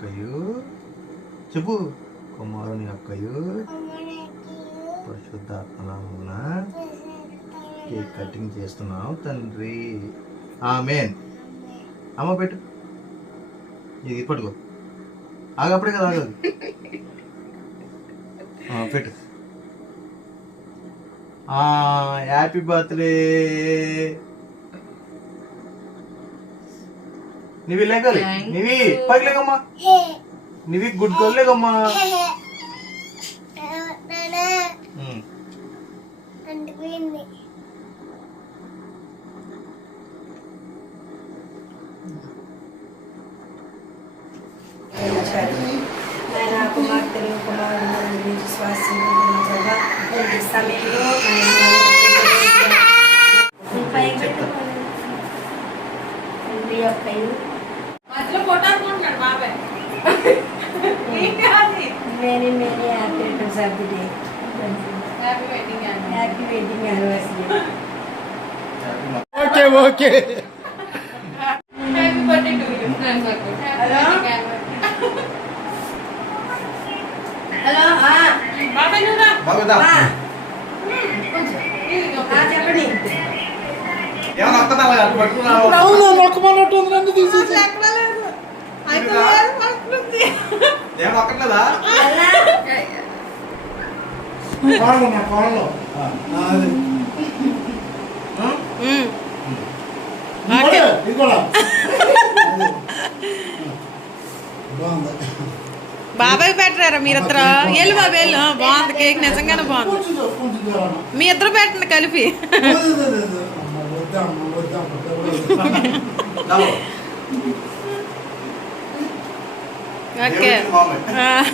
అక్కయు చెప్పు. కుమారుని అక్కయు పరిశుద్ధాత్మనామమున cake cutting చేస్తున్నావు తండ్రి. ఆమెన్. అమ్మ పెట్టు. ఇది పట్టుకో ఆగప్పుడే కదా ఆగదు పెట్టు. Happy birthday. నీవి లేకాలి. నీవి పైకి లేకమ్మా. నీవి గుడ్ గర్ల్ లేకమ్మా. కుమార్తెలు కుమారులను విశ్వాసం ఈ సమయంలో भी अब कहीं। मतलब फोटा कौन करवावे? मेरे मेरे आते डॉक्टर साहब भी दे happy wedding happy wedding anniversary okay okay. Happy birthday to you hello hello हाँ। बाबा नुरा। बाबा दा। हाँ। బాబాయ్ పెట్టారా మీరిద్దరు వెళ్ళు బాబు వెళ్ళు. బాగుంది కేక్ నిజంగానే బాగుంది. మీ ఇద్దరు పెట్టండి కలిపి. వద్దు, వద్దు, వద్దు. అమ్మ, వద్దమ్మ, వద్దమ్మ, వద్దమ్మ. రావు. ఓకే ఏమిటి మామయ్య? ఆ.